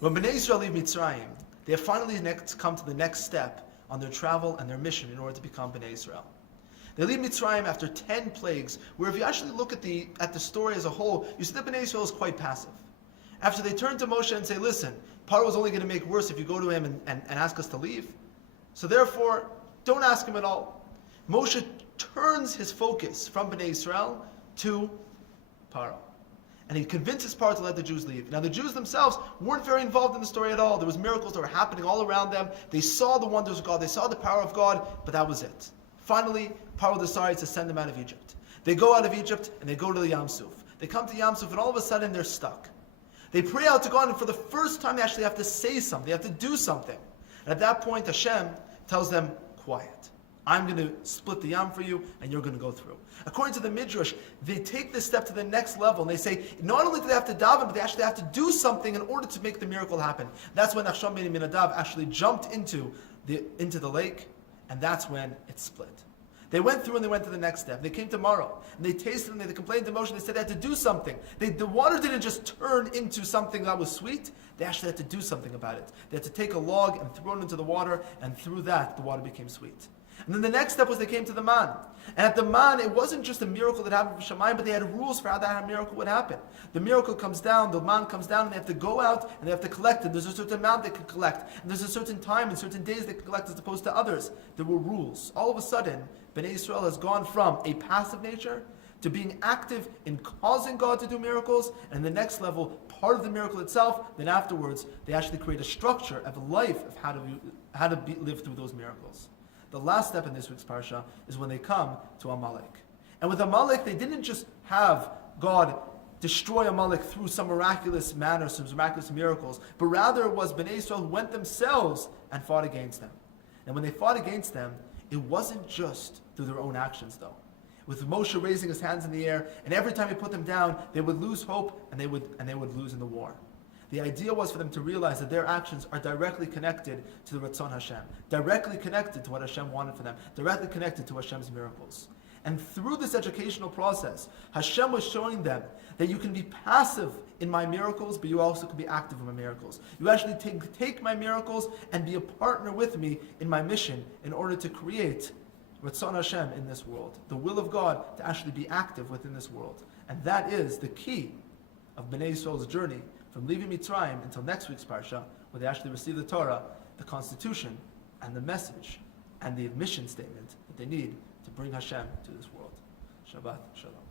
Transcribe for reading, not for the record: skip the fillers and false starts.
When Bnei Yisrael leave Mitzrayim, they have finally come to the next step on their travel and their mission in order to become Bnei Yisrael. They leave Mitzrayim after 10 plagues, where if you actually look at the story as a whole, you see that Bnei Yisrael is quite passive. After they turn to Moshe and say, listen, Paro is only going to make worse if you go to him and ask us to leave. So therefore, don't ask him at all. Moshe turns his focus from Bnei Yisrael to Paro. And he convinces Paro to let the Jews leave. Now the Jews themselves weren't very involved in the story at all. There was miracles that were happening all around them. They saw the wonders of God. They saw the power of God, but that was it. Finally, Paro decides to send them out of Egypt. They go out of Egypt and they go to the Yam Suf. They come to Yam Suf and all of a sudden they're stuck. They pray out to God, and for the first time they actually have to say something. They have to do something. And at that point, Hashem tells them, quiet. I'm going to split the Yam for you, and you're going to go through. According to the Midrash, they take this step to the next level, and they say, not only do they have to daven, but they actually have to do something in order to make the miracle happen. That's when Nachshon ben Aminadav actually jumped into the lake, and that's when it split. They went through and they went to the next step. They came tomorrow and they tasted and they complained to Moshe. They said they had to do something. The water didn't just turn into something that was sweet. They actually had to do something about it. They had to take a log and throw it into the water, and through that the water became sweet. And then the next step was they came to the man. And at the man, it wasn't just a miracle that happened from Shemayim, but they had rules for how that miracle would happen. The miracle comes down, the man comes down, and they have to go out and they have to collect it. There's a certain amount they can collect. And there's a certain time and certain days they can collect as opposed to others. There were rules. All of a sudden, Bnei Yisrael has gone from a passive nature to being active in causing God to do miracles, and the next level, part of the miracle itself, then afterwards, they actually create a structure of a life of how to live through those miracles. The last step in this week's parsha is when they come to Amalek. And with Amalek, they didn't just have God destroy Amalek through some miraculous manner, some miraculous miracles, but rather it was Bnei Yisrael who went themselves and fought against them. And when they fought against them, it wasn't just through their own actions though. With Moshe raising his hands in the air, and every time he put them down, they would lose hope and they would lose in the war. The idea was for them to realize that their actions are directly connected to the Ratzon Hashem, directly connected to what Hashem wanted for them, directly connected to Hashem's miracles. And through this educational process, Hashem was showing them that you can be passive in my miracles, but you also can be active in my miracles. You actually take my miracles and be a partner with me in my mission in order to create Ratzon Hashem in this world, the will of God to actually be active within this world. And that is the key of Bnei Yisrael's journey from leaving Mitzrayim until next week's parsha, where they actually receive the Torah, the constitution, and the message, and the mission statement that they need to bring Hashem to this world. Shabbat Shalom.